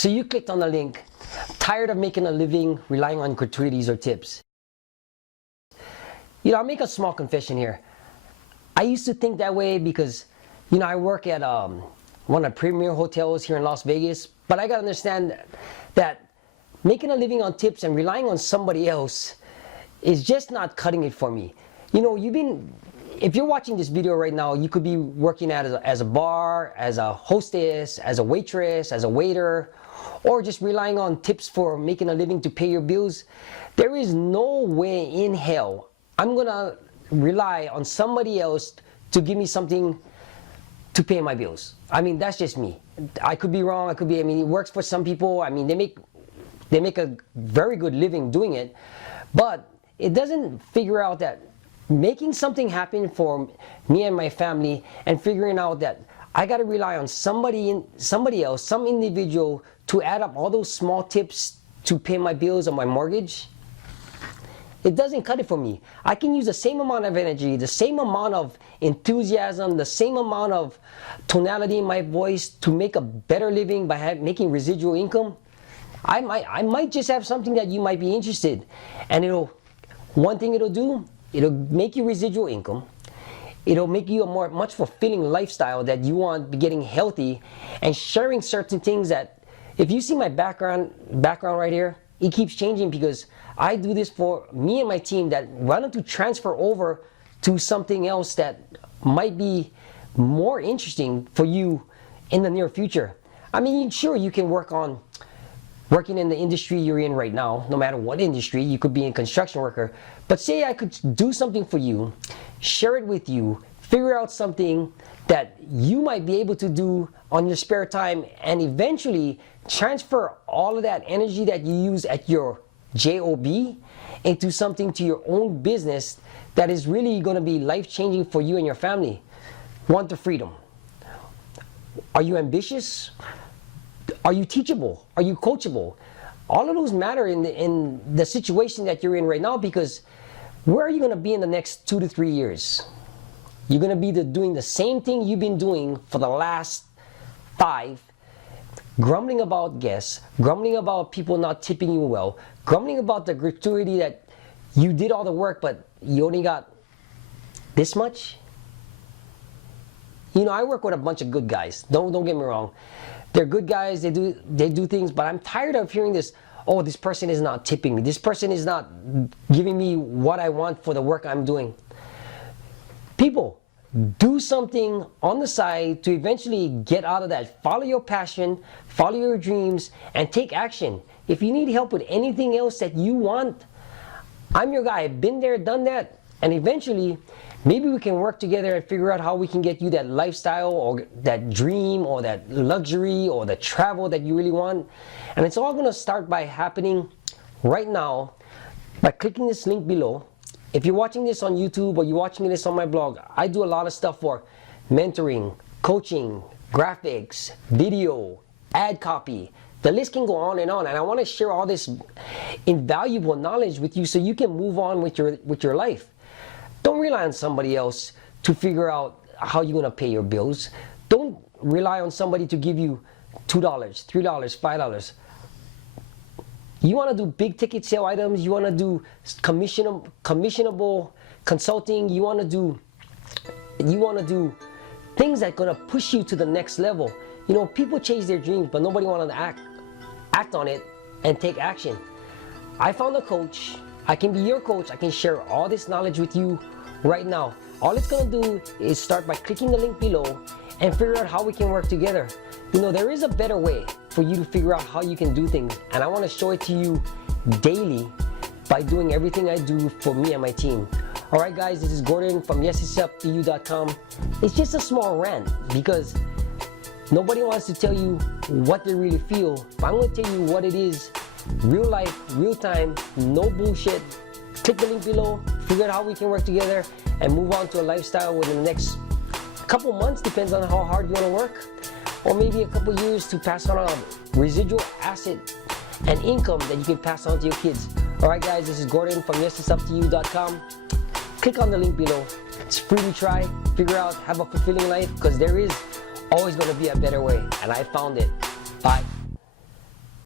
So you clicked on the link, tired of making a living relying on gratuities or tips. I'll make a small confession here. I used to think that way because, I work at one of the premier hotels here in Las Vegas, but I gotta understand that making a living on tips and relying on somebody else is just not cutting it for me. If you're watching this video right now, you could be working as a bar, as a hostess, as a waitress, as a waiter, or just relying on tips for making a living to pay your bills. There is no way in hell I'm gonna rely on somebody else to give me something to pay my bills. That's just me. I could be wrong. It works for some people. They make a very good living doing it, but it doesn't figure out that making something happen for me and my family, and figuring out that I got to rely on somebody else, some individual, to add up all those small tips to pay my bills or my mortgage. It doesn't cut it for me. I can use the same amount of energy, the same amount of enthusiasm, the same amount of tonality in my voice to make a better living by making residual income. I might just have something that you might be interested, and one thing it'll do, it'll make you residual income. It'll make you a much fulfilling lifestyle that you want, getting healthy and sharing certain things that, if you see my background right here, it keeps changing because I do this for me and my team that wanted to transfer over to something else that might be more interesting for you in the near future. Sure, you can working in the industry you're in right now, no matter what industry. You could be a construction worker, but say I could do something for you, share it with you, figure out something that you might be able to do on your spare time, and eventually transfer all of that energy that you use at your job into something to your own business that is really going to be life-changing for you and your family. Want the freedom? Are you ambitious? Are you teachable? Are you coachable? All of those matter in the situation that you're in right now, because where are you going to be in the next 2 to 3 years? You're going to be doing the same thing you've been doing for the last 5, grumbling about guests, grumbling about people not tipping you well, grumbling about the gratuity that you did all the work but you only got this much. I work with a bunch of good guys. Don't get me wrong. They're good guys. They do things, but I'm tired of hearing this. Oh, this person is not tipping me. This person is not giving me what I want for the work I'm doing. People, do something on the side to eventually get out of that. Follow your passion, follow your dreams, and take action. If you need help with anything else that you want, I'm your guy. I've been there, done that, and eventually maybe we can work together and figure out how we can get you that lifestyle or that dream or that luxury or the travel that you really want. And it's all going to start by happening right now by clicking this link below. If you're watching this on YouTube or you're watching this on my blog, I do a lot of stuff for mentoring, coaching, graphics, video, ad copy. The list can go on, and I want to share all this invaluable knowledge with you so you can move on with your life. Don't rely on somebody else to figure out how you're going to pay your bills. Don't rely on somebody to give you $2, $3, $5. You want to do big ticket sale items, you want to do commissionable consulting, you want to do things that are going to push you to the next level. People chase their dreams, but nobody wants to act on it and take action. I found a coach. I can be your coach. I can share all this knowledge with you right now. All it's going to do is start by clicking the link below and figure out how we can work together. There is a better way for you to figure out how you can do things, and I want to show it to you daily by doing everything I do for me and my team. Alright guys, this is Gordon from YesIt'sUpToYou.com. It's just a small rant because nobody wants to tell you what they really feel. But I'm going to tell you what it is. Real life, real time, no bullshit. Click the link below, figure out how we can work together and move on to a lifestyle within the next couple months, depends on how hard you want to work, or maybe a couple years to pass on a residual asset and income that you can pass on to your kids. Alright guys, this is Gordon from YesIt'sUpToYou.com. Click on the link below. It's free to try, figure out, have a fulfilling life, because there is always going to be a better way, and I found it. Bye.